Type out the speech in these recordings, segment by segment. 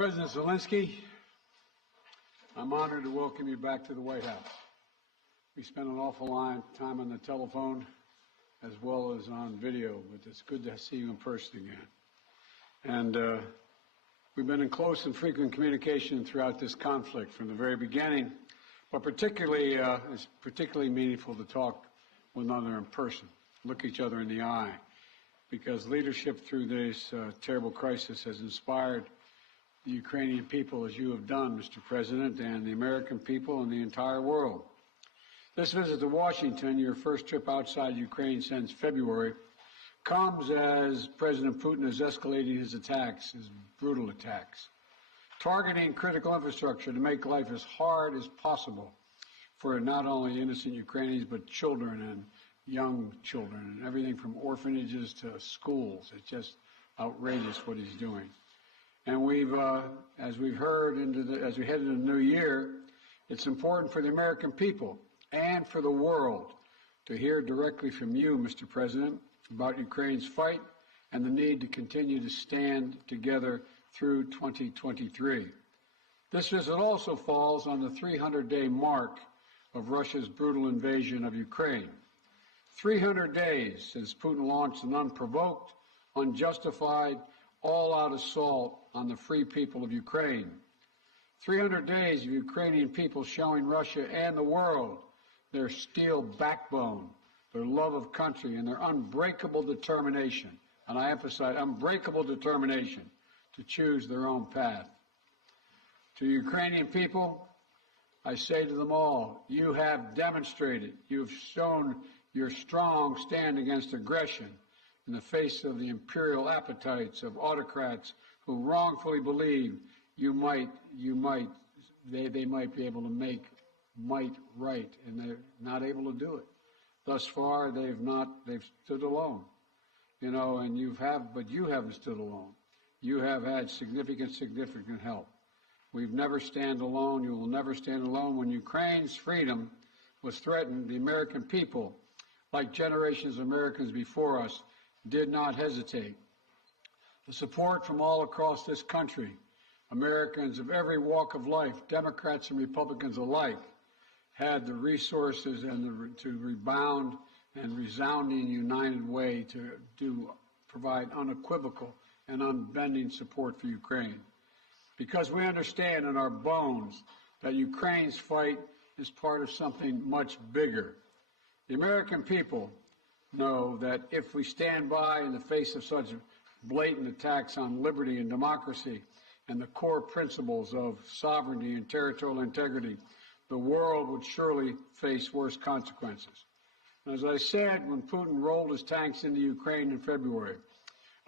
President Zelenskyy, I'm honored to welcome you back to the White House. We spent an awful lot of time on the telephone as well as on video, but it's good to see you in person again. And we've been in close and frequent communication throughout this conflict from the very beginning, but it's particularly meaningful to talk with one another in person, look each other in the eye, because leadership through this terrible crisis has inspired the Ukrainian people, as you have done, Mr. President, and the American people and the entire world. This visit to Washington, your first trip outside Ukraine since February, comes as President Putin is escalating his attacks, his brutal attacks, targeting critical infrastructure to make life as hard as possible for not only innocent Ukrainians, but children and young children, and everything from orphanages to schools. It's just outrageous what he's doing. And as we've heard, as we head into the new year, it's important for the American people and for the world to hear directly from you, Mr. President, about Ukraine's fight and the need to continue to stand together through 2023. This visit also falls on the 300-day mark of Russia's brutal invasion of Ukraine. 300 days since Putin launched an unprovoked, unjustified, all-out assault on the free people of Ukraine. 300 days of Ukrainian people showing Russia and the world their steel backbone, their love of country, and their unbreakable determination, and I emphasize unbreakable determination, to choose their own path. To Ukrainian people, I say to them all, you have demonstrated, you've shown your strong stand against aggression in the face of the imperial appetites of autocrats who wrongfully believe they might be able to make might right, and they're not able to do it. Thus far, they've stood alone, and you haven't stood alone. You have had significant help. We've never stand alone. You will never stand alone. When Ukraine's freedom was threatened, the American people, like generations of Americans before us, did not hesitate. The support from all across this country, Americans of every walk of life, Democrats and Republicans alike, had the resources and to rebound and resounding united way to provide unequivocal and unbending support for Ukraine. Because we understand in our bones that Ukraine's fight is part of something much bigger. The American people know that if we stand by in the face of such blatant attacks on liberty and democracy and the core principles of sovereignty and territorial integrity, the world would surely face worse consequences. And as I said, when Putin rolled his tanks into Ukraine in February,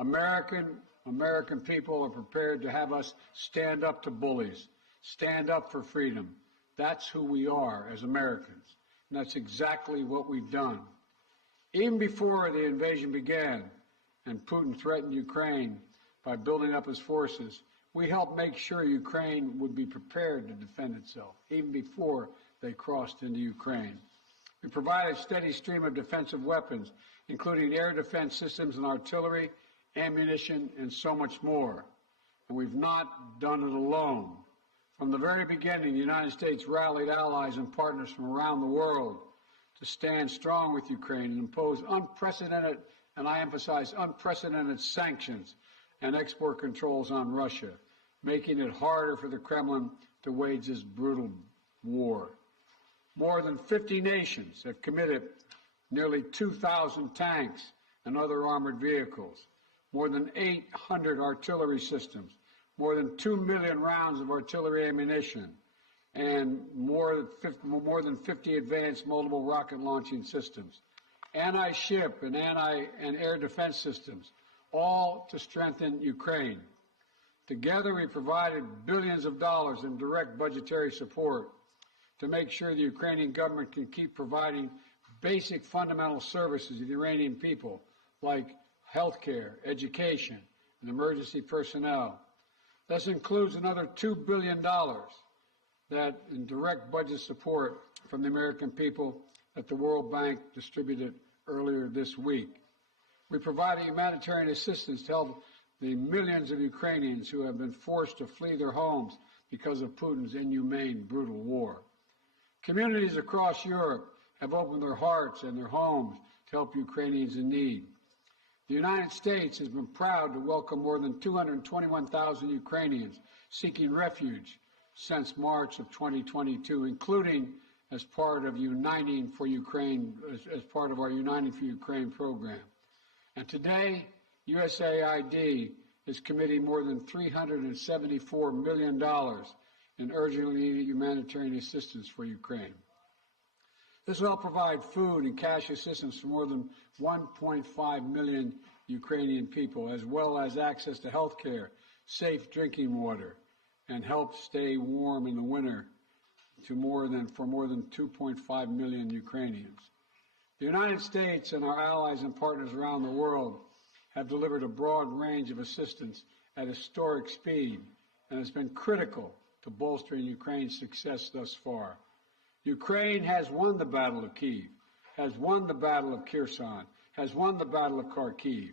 American people are prepared to have us stand up to bullies, stand up for freedom. That's who we are as Americans, and that's exactly what we've done. Even before the invasion began and Putin threatened Ukraine by building up his forces, we helped make sure Ukraine would be prepared to defend itself, even before they crossed into Ukraine. We provided a steady stream of defensive weapons, including air defense systems and artillery, ammunition, and so much more. And we've not done it alone. From the very beginning, the United States rallied allies and partners from around the world to stand strong with Ukraine and impose unprecedented, and I emphasize unprecedented, sanctions and export controls on Russia, making it harder for the Kremlin to wage this brutal war. More than 50 nations have committed nearly 2,000 tanks and other armored vehicles, more than 800 artillery systems, more than 2 million rounds of artillery ammunition, and more than 50 advanced multiple rocket launching systems, anti-ship and air defense systems, all to strengthen Ukraine. Together, we provided billions of dollars in direct budgetary support to make sure the Ukrainian government can keep providing basic fundamental services to the Iranian people, like health care, education, and emergency personnel. This includes another $2 billion that in direct budget support from the American people that the World Bank distributed earlier this week. We provided humanitarian assistance to help the millions of Ukrainians who have been forced to flee their homes because of Putin's inhumane, brutal war. Communities across Europe have opened their hearts and their homes to help Ukrainians in need. The United States has been proud to welcome more than 221,000 Ukrainians seeking refuge since March of 2022, including as part of Uniting for Ukraine, as part of our Uniting for Ukraine program. And today, USAID is committing more than $374 million in urgently needed humanitarian assistance for Ukraine. This will help provide food and cash assistance for more than 1.5 million Ukrainian people, as well as access to health care, safe drinking water, and help stay warm in the winter for more than 2.5 million Ukrainians. The United States and our allies and partners around the world have delivered a broad range of assistance at historic speed and has been critical to bolstering Ukraine's success thus far. Ukraine has won the Battle of Kyiv, has won the Battle of Kherson, has won the Battle of Kharkiv.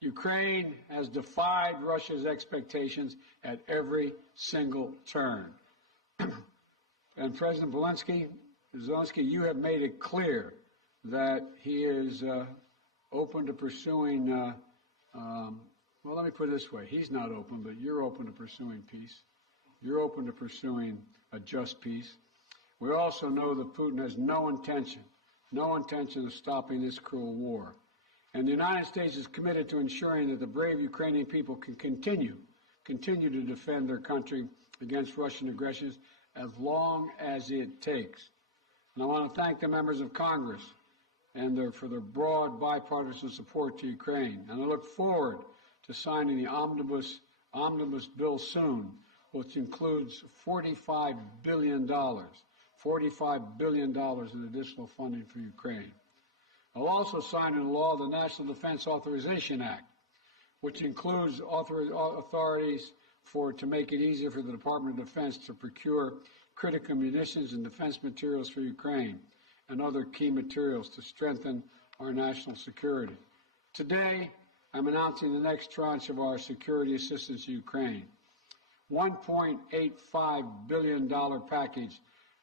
Ukraine has defied Russia's expectations at every single turn. And President Zelenskyy, you have made it clear that he is open to pursuing, well, let me put it this way. He's not open, but you're open to pursuing peace. You're open to pursuing a just peace. We also know that Putin has no intention of stopping this cruel war. And the United States is committed to ensuring that the brave Ukrainian people can continue to defend their country against Russian aggression as long as it takes. And I want to thank the members of Congress for their broad bipartisan support to Ukraine. And I look forward to signing the omnibus bill soon, which includes $45 billion in additional funding for Ukraine. I'll also sign into law the National Defense Authorization Act, which includes authorities to make it easier for the Department of Defense to procure critical munitions and defense materials for Ukraine and other key materials to strengthen our national security. Today, I'm announcing the next tranche of our security assistance to Ukraine. $1.85 billion package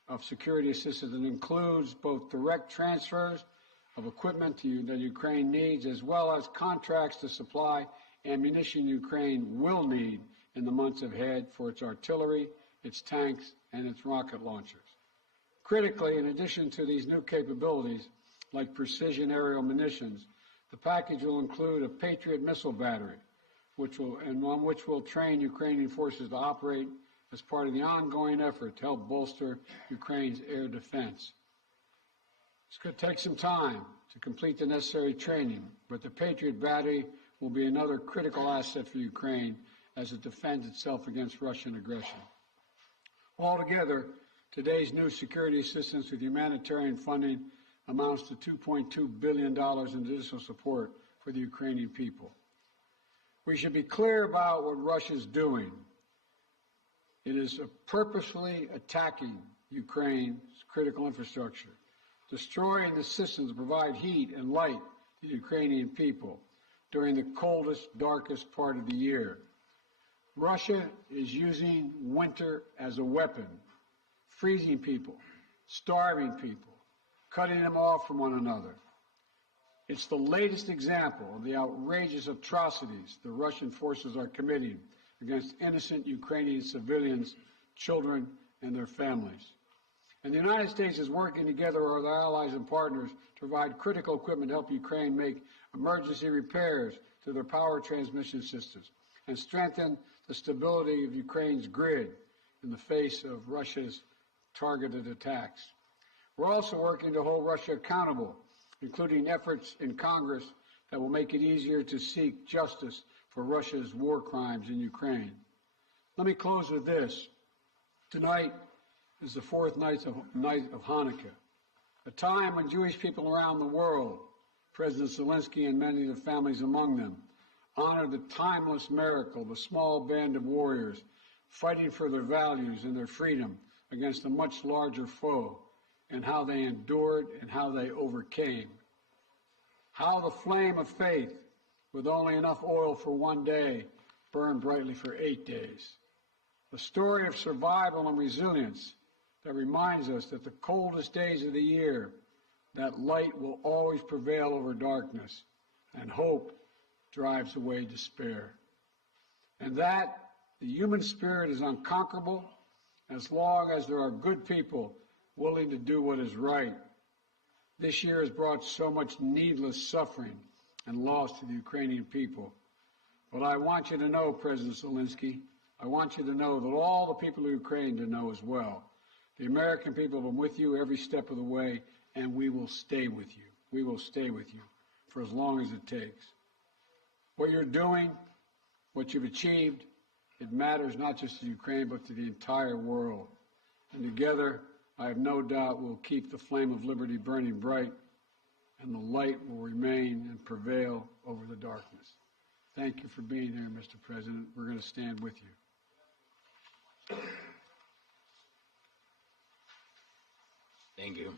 of security assistance that includes both direct transfers of equipment that Ukraine needs, as well as contracts to supply ammunition Ukraine will need in the months ahead for its artillery, its tanks, and its rocket launchers. Critically, in addition to these new capabilities, like precision aerial munitions, the package will include a Patriot missile battery, which will train Ukrainian forces to operate as part of the ongoing effort to help bolster Ukraine's air defense. It's going to take some time to complete the necessary training, but the Patriot battery will be another critical asset for Ukraine as it defends itself against Russian aggression. Altogether, today's new security assistance with humanitarian funding amounts to $2.2 billion in additional support for the Ukrainian people. We should be clear about what Russia is doing. It is purposefully attacking Ukraine's critical infrastructure, destroying the systems that provide heat and light to the Ukrainian people during the coldest, darkest part of the year. Russia is using winter as a weapon, freezing people, starving people, cutting them off from one another. It's the latest example of the outrageous atrocities the Russian forces are committing against innocent Ukrainian civilians, children, and their families. And the United States is working together with our allies and partners to provide critical equipment to help Ukraine make emergency repairs to their power transmission systems and strengthen the stability of Ukraine's grid in the face of Russia's targeted attacks. We're also working to hold Russia accountable, including efforts in Congress that will make it easier to seek justice for Russia's war crimes in Ukraine. Let me close with this. Tonight is the fourth night of Hanukkah, a time when Jewish people around the world, President Zelenskyy and many of the families among them, honor the timeless miracle of a small band of warriors fighting for their values and their freedom against a much larger foe, and how they endured and how they overcame. How the flame of faith, with only enough oil for one day, burned brightly for 8 days. A story of survival and resilience that reminds us that the coldest days of the year, that light will always prevail over darkness, and hope drives away despair. And that the human spirit is unconquerable as long as there are good people willing to do what is right. This year has brought so much needless suffering and loss to the Ukrainian people. But I want you to know, President Zelenskyy, I want you to know that all the people of Ukraine to know as well. The American people have been with you every step of the way, and we will stay with you. We will stay with you for as long as it takes. What you're doing, what you've achieved, it matters not just to Ukraine, but to the entire world. And together, I have no doubt we'll keep the flame of liberty burning bright, and the light will remain and prevail over the darkness. Thank you for being here, Mr. President. We're going to stand with you. Thank you.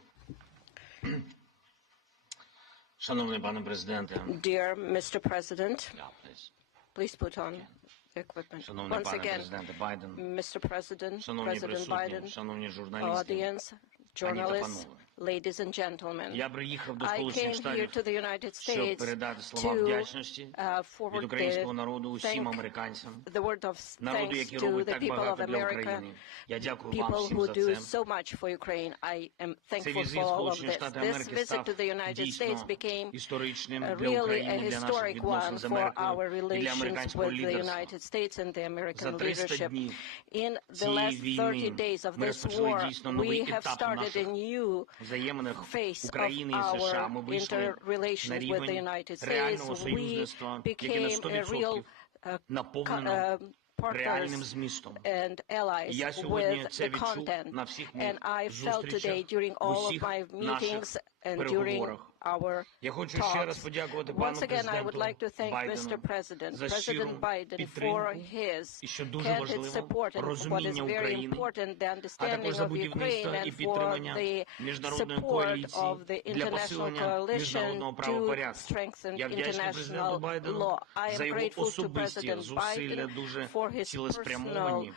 Шановний пане президенте. Dear Mr. President, Yeah, please. please put on the equipment. Шановний Once пане again, президенте Байден. Mr. President, Шановні President присутні, Biden, шановні журналісти. audience, journalists, ladies and gentlemen. Я приїхав до I Сполучених came here Штатів, to the United щоб States передати слова to вдячності forward від українського народу усім американцям, the word of народу, thanks який to робить the так people of багато для America, України. Я дякую вам people всім who за do це. so much for Ukraine. I am Цей thankful візит for в all of Сполучені this. Штати This Америки visit став to the United States дійсно became історичним для really a України, для наших historic відносин one з for our Америкою і для relations американського with the лідерства. United States and the За American 300 leadership. днів In the цієї last 30 війни days of ми this розпочали war, дійсно новий we have етап у started a наших new взаєминах phase of України і США. Ми our вийшли на interrelations with the рівень United States. реального We союзництва, яке на became a real 100% наповнено реальним partners змістом. and allies Я сьогодні with це the відчув content. на всіх And моїх I felt today зустрічах, during в all of усіх my наших meetings and during переговорах. our Я хочу ще раз talks. подякувати пану Once again, I would президенту like to thank Mr. Байдену President, за щиру President Biden, for підтримку his і, що дуже candid важливо, support and what is розуміння very України, important, the а understanding також за of Ukraine будівництво і and for підтримання the міжнародної support коаліції of the для international посилення coalition міжнародного to правопорядку. strengthen Я вдячний президенту international Байдену law. I за am його grateful to особисті President зусилля, Biden дуже for his цілеспрямовані, personal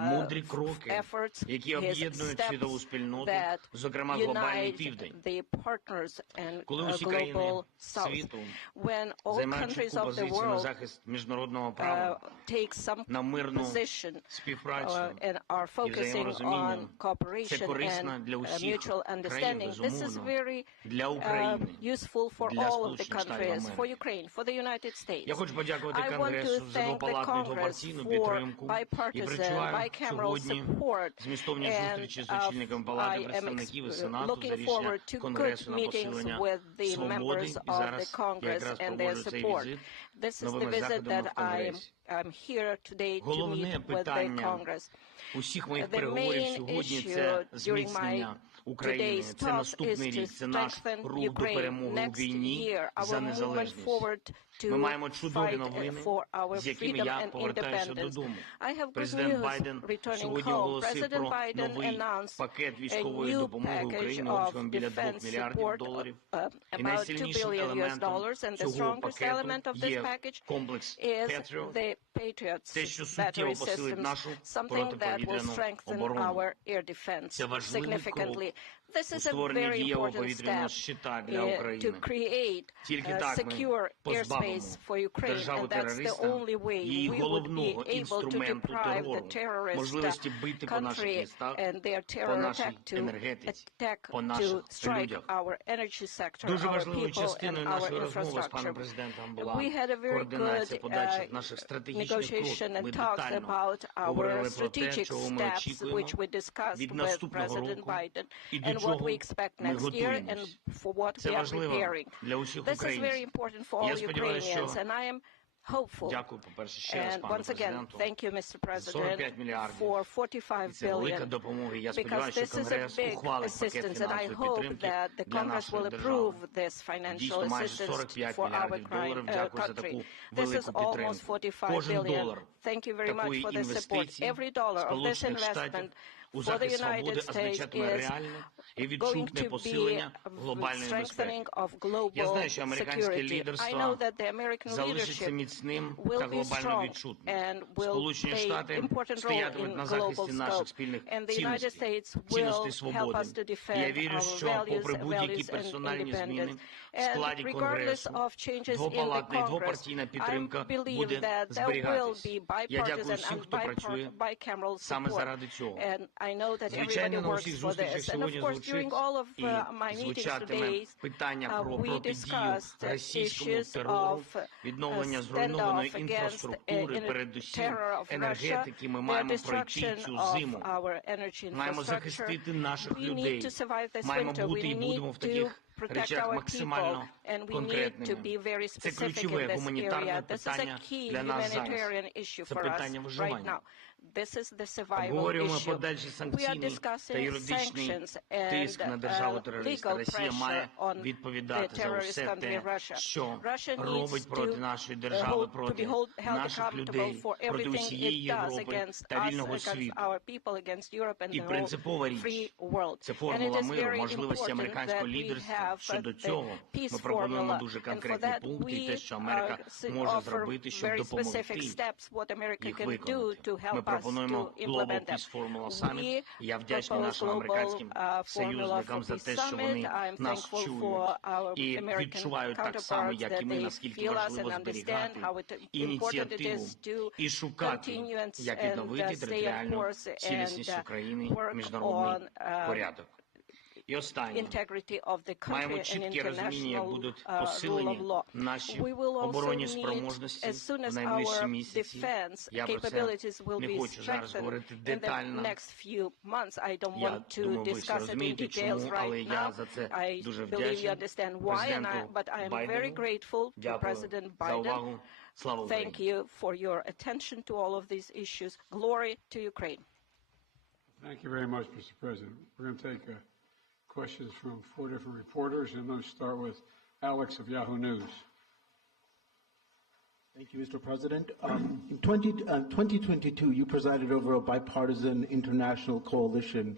мудрі кроки, efforts, які his об'єднують світову steps спільноту, that зокрема глобальний unite південь. the partners and Коли усі країни global south. світу When all займають countries чітку of the позицію на world захист міжнародного права, take some на мирну position співпрацю and are і focusing взаєморозуміння, on це cooperation корисно and для усіх mutual країн, understanding. This is безумовно, very для України, useful for для all of the Сполучених Штатів countries, for Америки. Ukraine, for the United States. Я хочу подякувати I want to Конгресу за thank the двопалатну Congress двопартійну for підтримку і bipartisan, перечуваю bicameral сьогодні support. змістовні And зустрічі з очільником Палати I am представників і Сенату за looking рішення forward to good Конгресу на meetings посилення with the свободи. members І of the зараз я Congress якраз and their проводжу цей support. візит This is the новими visit заходами that в Конгресі. I'm here today to Головне meet with the питання Congress. усіх моїх The переговорів main сьогодні issue це during зміцнення України. today's Це talk is наступний to рік, це наш strengthen рух до Ukraine. перемоги у Next війні year, за our movement незалежність. forward to Ми маємо чудові fight новини, for our з якими freedom я and повертаюся independence. додому. I have good Президент news Байден returning сьогодні home. оголосив President про Biden новий announced пакет a військової new допомоги package Україні of обсягом біля $2 defense мільярдів support, доларів. І about $2 найсильнішим billion елементом and the цього strongest element пакету of this є package комплекс is Patriot, the Patriots те, що суттєво battery посилить systems, нашу something that will протиповітряну strengthen оборону. our air defense Це важливий significantly. This у is a створенні very дієвого important повітряного step щита для to України. create Тільки так ми secure позбавимо airspace for Ukraine, and that's the державу-терориста only way її we would be головного able to інструменту deprive the терору, terrorist можливості бити по наших country містах, and their по terror нашій attack to енергетиці, по to наших strike людях. our energy sector, Дуже our важливою people, частиною and our нашої розмови з infrastructure. паном президентом була We had a very координація good подальших наших стратегічних negotiation кроків. Ми and talks детально about our говорили про те, strategic чого ми steps, очікуємо which we discussed від with наступного President року Biden, і до and what чого we expect ми next year, and готуємось. for what Це we are важливо preparing. для усіх This is very українців. important for all Я сподіваюся, Ukrainians, що and I am hopeful. Дякую, по-перше, ще раз And пану once again, президенту. thank you, Mr. 45 President, мільярдів. for 45 Це велика billion. допомога. Я Because сподіваюся, this що is a Конгрес big ухвалить пакет assistance, and I фінансової hope підтримки that the для Congress нашої will держави. approve this financial Дійсно, майже assistance 45 for our мільярдів доларів. Дякую за таку country. This is велику almost підтримку. 45 Кожен billion. долар Thank you very much такої for this support. інвестиції Every dollar of this Сполучених Штатів investment for the United States is going to be a strengthening of global security. I know that the American leadership will be strong and will play an important role in global scope. And the United States will help us to defend our values and independence. And regardless of changes in the Congress, I believe that there will be bipartisan and bicameral support. And I know that everybody works for this. And of course, during all of my meetings today, we discussed issues of standoff against terror of Russia, the destruction of our energy infrastructure. We need to survive this winter. We need to protect our people, and we need to be very specific in this area. This is a key humanitarian issue for us right now. This is the survival issue. We are discussing sanctions and legal pressure on the terrorist country Russia. Russia needs to be held accountable for everything it does against us, against our people, against Europe and the whole free world. And it is very important that we have the peace formula, and for that we offer very specific steps what America can do to help us to implement them. We propose global formula for peace summit. I'm thankful for our American counterparts that they feel us and understand how important it is to continue and stay on course and work on integrity of the country and international rule of law. We will also need, as soon as our defense capabilities will be strengthened in the next few months. I don't want to discuss it in details right now. I believe you understand why, but I am very grateful to President Biden. Thank you for your attention to all of these issues. Glory to Ukraine. Thank you very much, Mr. President. We're going to take questions from 4 different reporters, and I'm going to start with Alex of Yahoo News. Thank you, Mr. President. In 2022, you presided over a bipartisan international coalition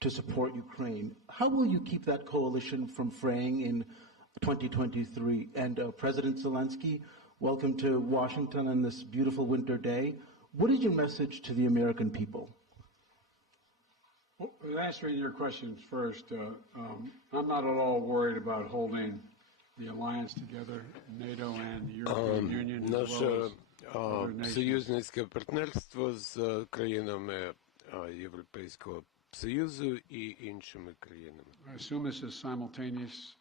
to support Ukraine. How will you keep that coalition from fraying in 2023? And President Zelenskyy, welcome to Washington on this beautiful winter day. What is your message to the American people? Well, answering your questions first, I'm not at all worried about holding the alliance together, NATO and the European Union. Наше союзницьке партнерство з країнами Європейського Союзу і іншими країнами. I assume this is simultaneous.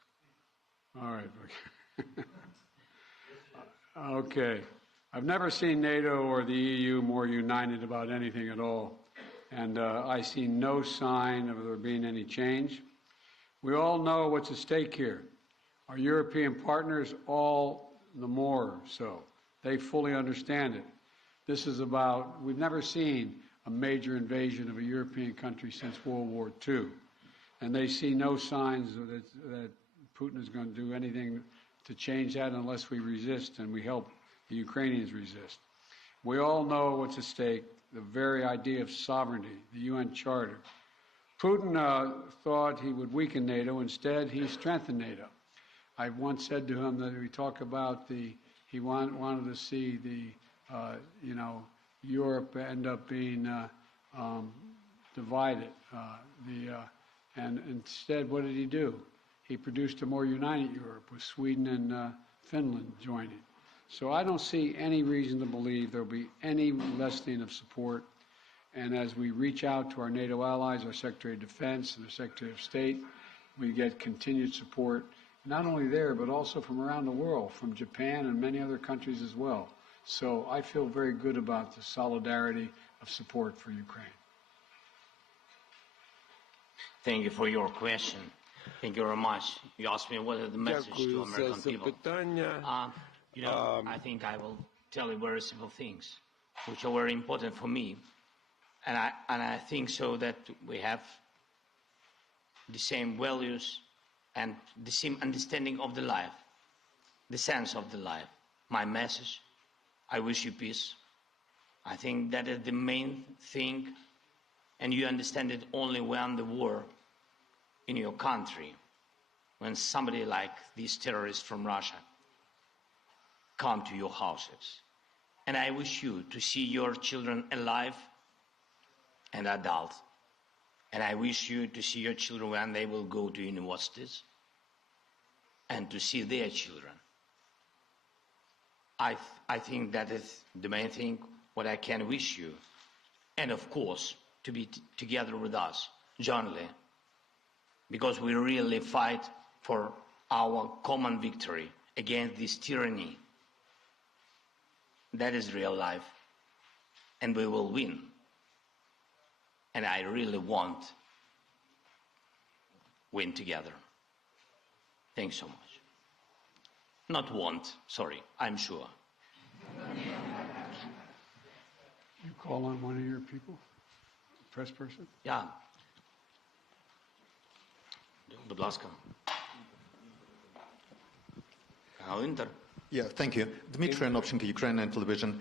All right. Okay. I've never seen NATO or the EU more united about anything at all. And I see no sign of there being any change. We all know what's at stake here. Our European partners, all the more so. They fully understand it. This is about, we've never seen a major invasion of a European country since World War II. And they see no signs that Putin is going to do anything to change that unless we resist and we help the Ukrainians resist. We all know what's at stake. The very idea of sovereignty, the UN Charter. Putin thought he would weaken NATO. Instead, he strengthened NATO. I once said to him that we talk about he wanted to see Europe end up being divided. And instead, what did he do? He produced a more united Europe with Sweden and Finland joining. So I don't see any reason to believe there'll be any lessening of support. And as we reach out to our NATO allies, our Secretary of Defense and the Secretary of State, we get continued support, not only there, but also from around the world, from Japan and many other countries as well. So I feel very good about the solidarity of support for Ukraine. Thank you for your question. Thank you very much. You asked me what is the message to American people. I think I will tell you very simple things, which are very important for me. And I think so that we have the same values and the same understanding of the life, the sense of the life. My message, I wish you peace. I think that is the main thing And you understand it only when the war in your country, when somebody like these terrorists from Russia come to your houses. And I wish you to see your children alive and adult. And I wish you to see your children when they will go to universities and to see their children. I think that is the main thing what I can wish you. And of course, to be together with us, jointly, because we really fight for our common victory against this tyranny. That is real life, and we will win. And I really want win together. Thanks so much. Not want, sorry, I'm sure. You call on one of your people, press person? Yeah. Будь ласка. Інтер. Yeah, thank you. Dmitry Anopchenko, Ukrainian television.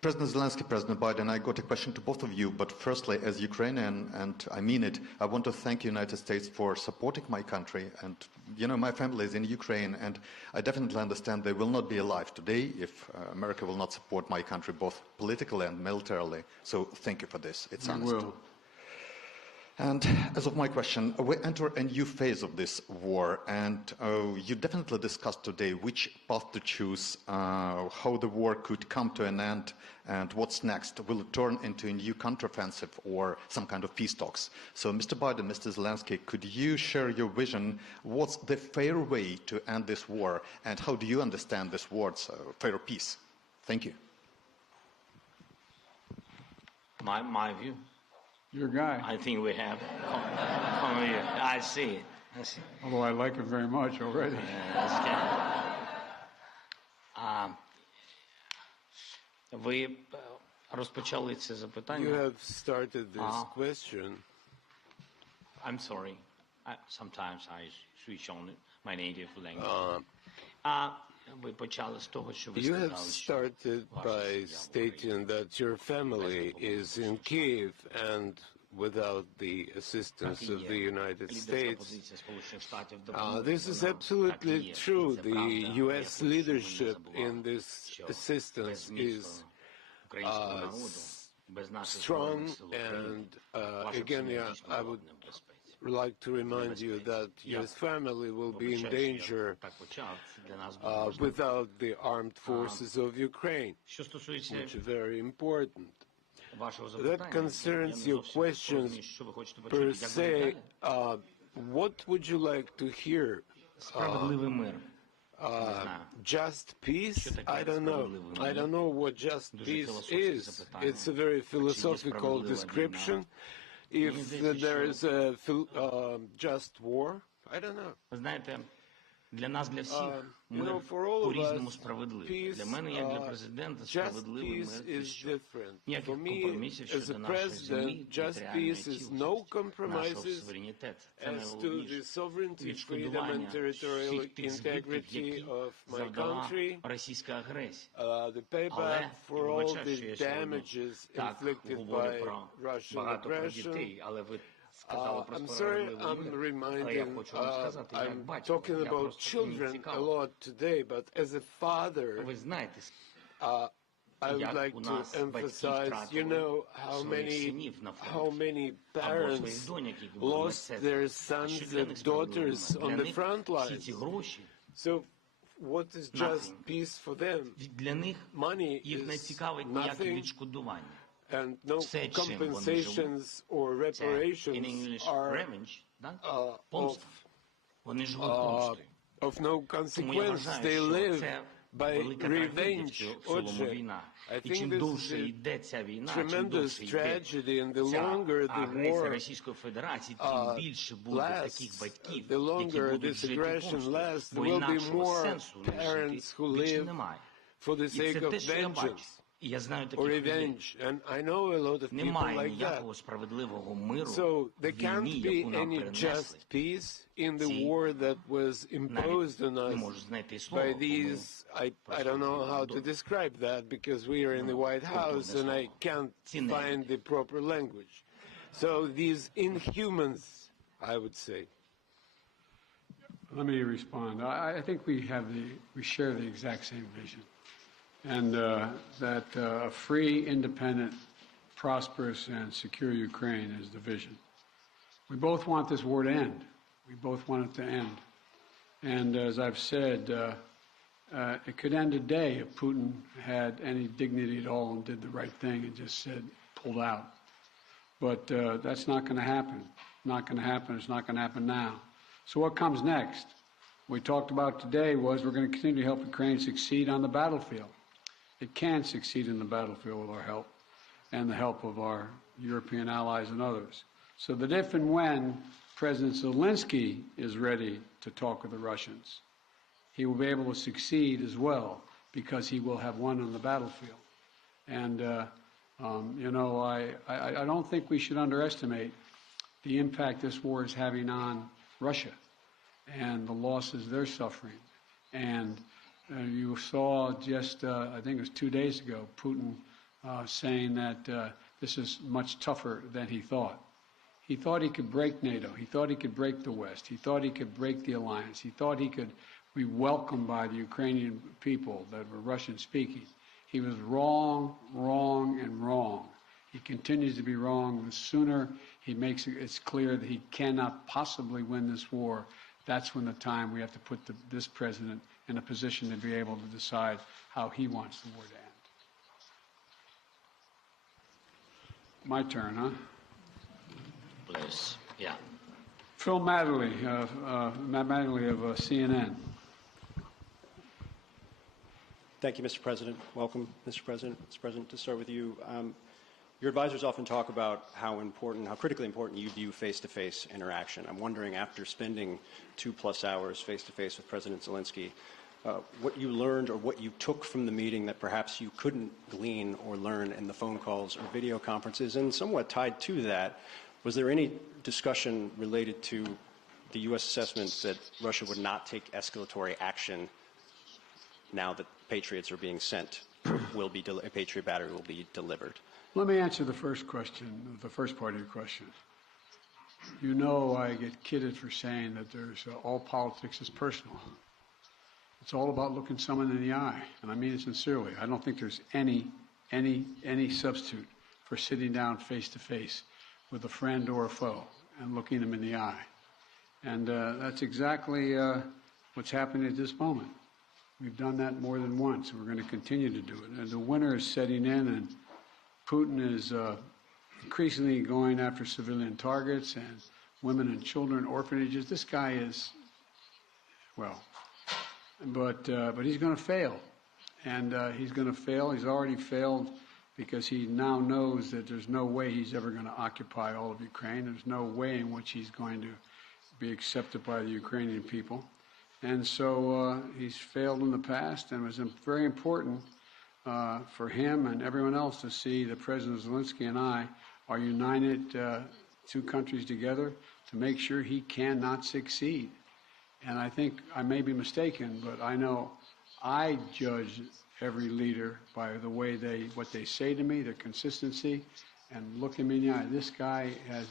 President Zelenskyy, President Biden, I got a question to both of you, but firstly, as Ukrainian, and I mean it, I want to thank the United States for supporting my country. And, you know, my family is in Ukraine, and I definitely understand they will not be alive today if America will not support my country, both politically and militarily. So thank you for this. It's honest. And as of my question, we enter a new phase of this war, and you definitely discussed today which path to choose, how the war could come to an end, and what's next. Will it turn into a new counteroffensive or some kind of peace talks? So, Mr. Biden, Mr. Zelenskyy, could you share your vision? What's the fair way to end this war, and how do you understand this word's fair peace? Thank you. My view. Your guy. I think we have. I see. Although I like him very much already. Ви розпочали це запитання. You have started this question. I'm sorry. Sometimes I switch on my native language. Ви почали з того, що ви сказали, You have started by stating that your family is in Kyiv and without the assistance of the United States. This is absolutely true. The U.S. leadership in this assistance is strong, and again, I would like to remind you that your family will be in danger without the armed forces of Ukraine, which is very important. That concerns your questions per se. What would you like to hear? Just peace? I don't know. I don't know what just peace is. It's a very philosophical description. If there is a just war, I don't know. Для нас, для всіх, мир по-різному справедливий. Для мене, як для президента, справедливий мир – це що? Ніяких компромісів щодо нашої землі, територіальної цілісності, нашого суверенітету. Це найголовніше. Відшкодування всіх тих збитків, які завдала російська агресія. Але, я вибачаю, що я сьогодні так говорю багато про дітей, але ви I'm sorry, I'm talking about children a lot today, but as a father, I would like to emphasize, you know, how many parents lost their sons and daughters on the front lines. So what is just peace for them? Money is nothing. And no compensations or reparations are of no consequence. They live by revenge. I think this is a tremendous tragedy, and the longer the war lasts, the longer this aggression lasts, there will be more parents who live for the sake of vengeance. Or revenge, and I know a lot of people like that. So there can't be any just peace in the war that was imposed on us by these, I don't know how to describe that, because we are in the White House and I can't find the proper language. So these inhumans, I would say. Let me respond. I think we share the exact same vision, and that a free, independent, prosperous, and secure Ukraine is the vision. We both want this war to end. We both want it to end. And as I've said, it could end today if Putin had any dignity at all and did the right thing and just said, pulled out. But that's not going to happen. Not going to happen. It's not going to happen now. So what comes next? What we talked about today was we're going to continue to help Ukraine succeed on the battlefield. It can succeed in the battlefield with our help and the help of our European allies and others. So that if and when President Zelenskyy is ready to talk with the Russians, he will be able to succeed as well because he will have won on the battlefield. And, you know, I don't think we should underestimate the impact this war is having on Russia and the losses they're suffering. And you saw just, I think it was 2 days ago, Putin saying that this is much tougher than he thought. He thought he could break NATO. He thought he could break the West. He thought he could break the alliance. He thought he could be welcomed by the Ukrainian people that were Russian-speaking. He was wrong, wrong, and wrong. He continues to be wrong. The sooner he makes it's clear that he cannot possibly win this war, that's when the time we have to put this president in a position to be able to decide how he wants the war to end. My turn, huh? Please, yeah. Phil Matterly, Matt Matterly of CNN. Thank you, Mr. President. Welcome, Mr. President. Mr. President, to start with you, your advisors often talk about how critically important you view face-to-face interaction. I'm wondering, after spending 2+ hours face-to-face with President Zelenskyy, what you learned or what you took from the meeting that perhaps you couldn't glean or learn in the phone calls or video conferences, and somewhat tied to that, was there any discussion related to the U.S. assessment that Russia would not take escalatory action now that Patriots are being sent, a Patriot battery will be delivered? Let me answer the first question, the first part of your question. You know I get kidded for saying that there's all politics is personal. It's all about looking someone in the eye, and I mean it sincerely. I don't think there's any substitute for sitting down face-to-face with a friend or a foe and looking them in the eye. And that's exactly what's happening at this moment. We've done that more than once, and we're going to continue to do it. And the winter is setting in, and Putin is increasingly going after civilian targets and women and children, orphanages. This guy is, well, but he's going to fail. And he's going to fail. He's already failed because he now knows that there's no way he's ever going to occupy all of Ukraine. There's no way in which he's going to be accepted by the Ukrainian people. And so he's failed in the past, and it was very important for him and everyone else to see that President Zelenskyy and I are united, two countries together, to make sure he cannot succeed. And I think I may be mistaken, but I know I judge every leader by the way what they say to me, their consistency, and look him in the eye. This guy has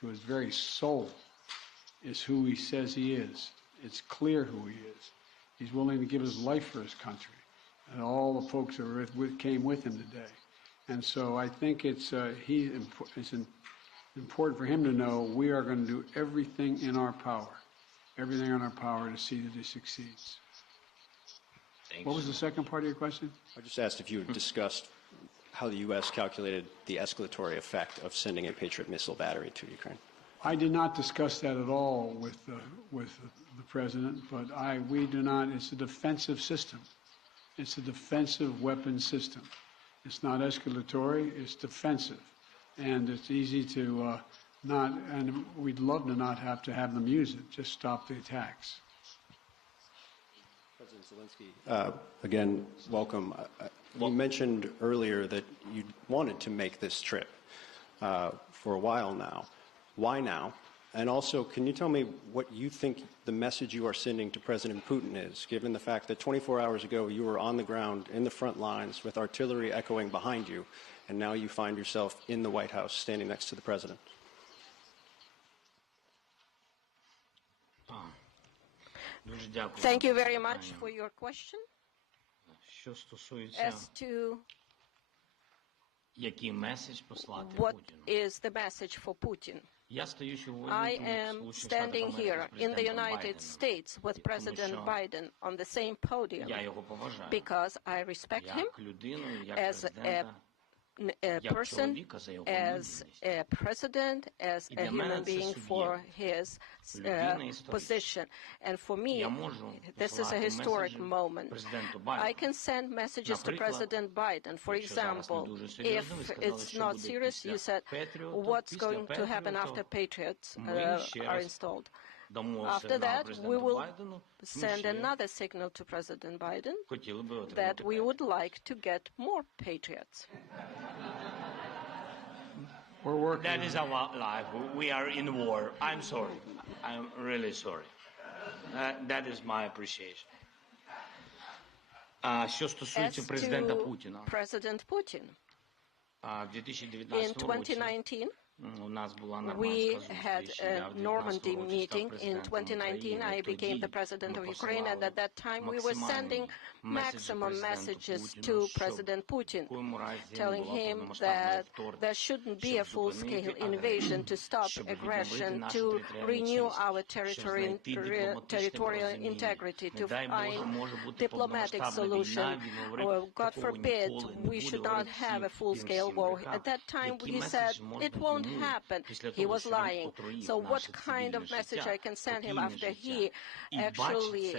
to his very soul is who he says he is. It's clear who he is. He's willing to give his life for his country, and all the folks that came with him today. And so I think it's important for him to know we are going to do everything in our power to see that he succeeds. Thanks. What was the second part of your question? I just asked if you had discussed how the U.S. calculated the escalatory effect of sending a Patriot missile battery to Ukraine. I did not discuss that at all with the president, but we do not. It's a defensive system. It's a defensive weapon system. It's not escalatory. It's defensive, and it's easy to not. And we'd love to not have to have them use it. Just stop the attacks. President Zelenskyy, again, welcome. You mentioned earlier that you wanted to make this trip for a while now. Why now? And also, can you tell me what you think the message you are sending to President Putin is, given the fact that 24 hours ago you were on the ground in the front lines with artillery echoing behind you, and now you find yourself in the White House standing next to the president? Thank you very much for your question. As to what is the message for Putin? I am standing here in the United States with President Biden on the same podium because I respect him as a person, as a president, as a human being for his position. And for me, this is a historic moment. I can send messages to President Biden. For example, if it's not serious, you said, what's going to happen after Patriots are installed? After that, we will send another signal to President Biden that we would like to get more Patriots. We're working. That is our life. We are in war. I'm sorry. I'm really sorry. That is my appreciation. Що стосується президента Путіна. President Putin. In 2019, we had a Normandy meeting. In 2019, I became the president of Ukraine, and at that time, we were sending maximum messages to President Putin, telling him that there shouldn't be a full-scale invasion, to stop aggression, to renew our territorial integrity, to find diplomatic solution, or God forbid, we should not have a full-scale war. At that time, he said it won't happen. He was lying. So what kind of message I can send him after he actually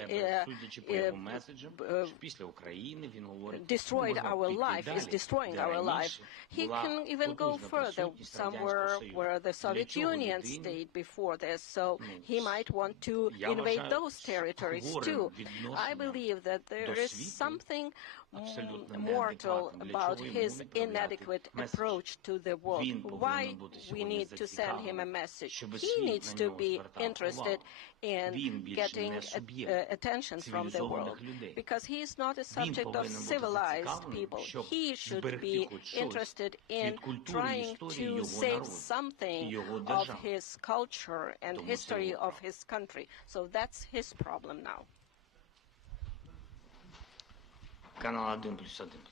destroyed our life, is destroying our life? He can even go further, somewhere where the Soviet Union stayed before this, so he might want to invade those territories too. I believe that there is something mortal about his inadequate approach to the world. Why we need to send him a message? He needs to be interested in getting attention from the world, because he is not a subject of civilized people. He should be interested in trying to save something of his culture and history of his country. So that's his problem now.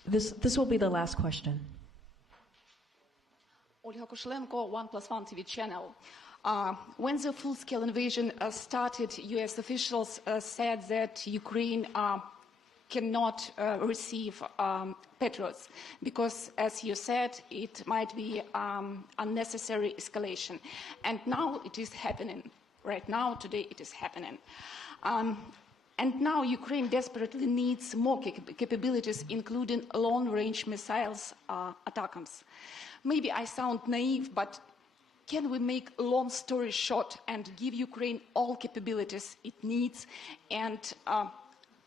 This will be the last question. Olga Koshelenko, 1+1 TV channel. When the full-scale invasion started, U.S. officials said that Ukraine cannot receive Patriots because, as you said, it might be unnecessary escalation. And now it is happening. Right now, today, it is happening. And now Ukraine desperately needs more capabilities, including long-range missiles, ATACMS. Maybe I sound naive, but can we make a long story short and give Ukraine all capabilities it needs and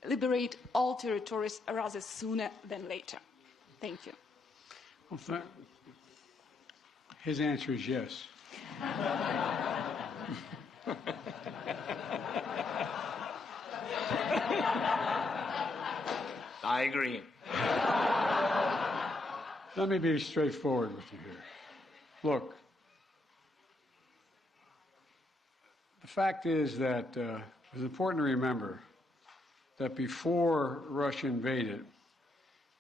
liberate all territories rather sooner than later? Thank you. Well, his answer is yes. I agree. Let me be straightforward with you here. Look, the fact is that it's important to remember that before Russia invaded,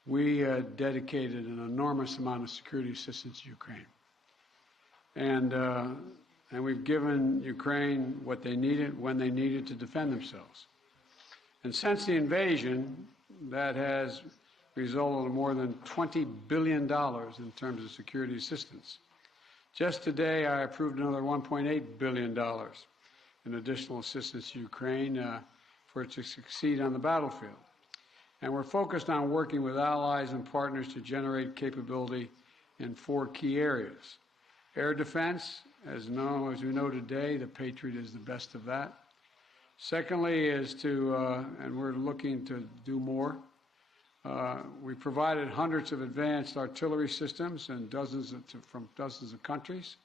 we dedicated an enormous amount of security assistance to Ukraine. And we've given Ukraine what they needed, when they needed to defend themselves. And since the invasion, that has resulted in more than $20 billion in terms of security assistance. Just today, I approved another $1.8 billion in additional assistance to Ukraine for it to succeed on the battlefield. And we're focused on working with allies and partners to generate capability in 4 key areas. Air defense, as we know today, the Patriot is the best of that. Secondly is to, and we're looking to do more, we provided hundreds of advanced artillery systems and from dozens of countries.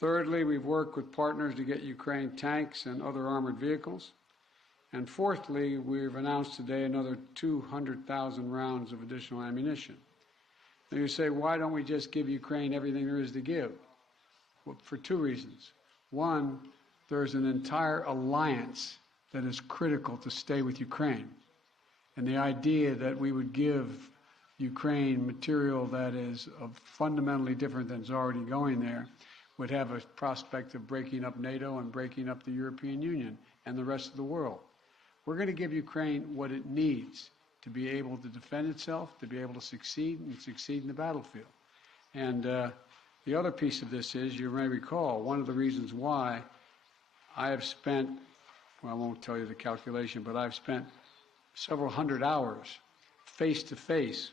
Thirdly, we've worked with partners to get Ukraine tanks and other armored vehicles. And fourthly, we've announced today another 200,000 rounds of additional ammunition. Now you say, why don't we just give Ukraine everything there is to give? Well, for two reasons. One, there's an entire alliance that is critical to stay with Ukraine. And the idea that we would give Ukraine material that is fundamentally different than is already going there would have a prospect of breaking up NATO and breaking up the European Union and the rest of the world. We're going to give Ukraine what it needs to be able to defend itself, to be able to succeed and succeed in the battlefield. And the other piece of this is, you may recall, one of the reasons why I have spent, well, I won't tell you the calculation, but I've spent several hundred hours face-to-face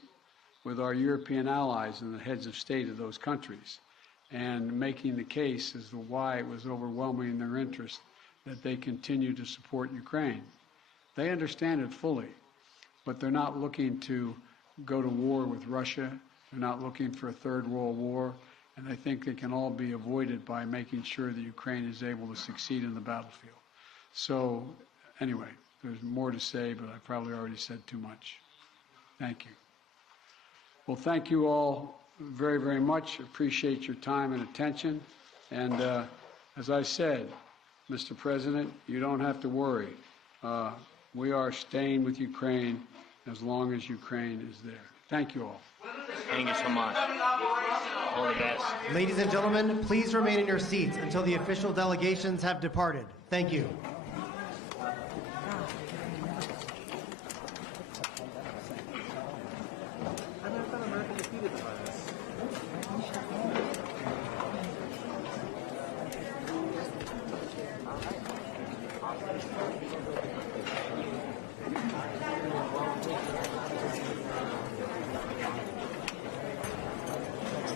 with our European allies and the heads of state of those countries, and making the case as to why it was overwhelming in their interest that they continue to support Ukraine. They understand it fully, but they're not looking to go to war with Russia. They're not looking for a third world war, and I think it can all be avoided by making sure that Ukraine is able to succeed in the battlefield. So, anyway, there's more to say, but I probably already said too much. Thank you. Well, thank you all very, very much. Appreciate your time and attention. And as I said, Mr. President, you don't have to worry. We are staying with Ukraine as long as Ukraine is there. Thank you all. Thank you so much. All the best. Ladies and gentlemen, please remain in your seats until the official delegations have departed. Thank you.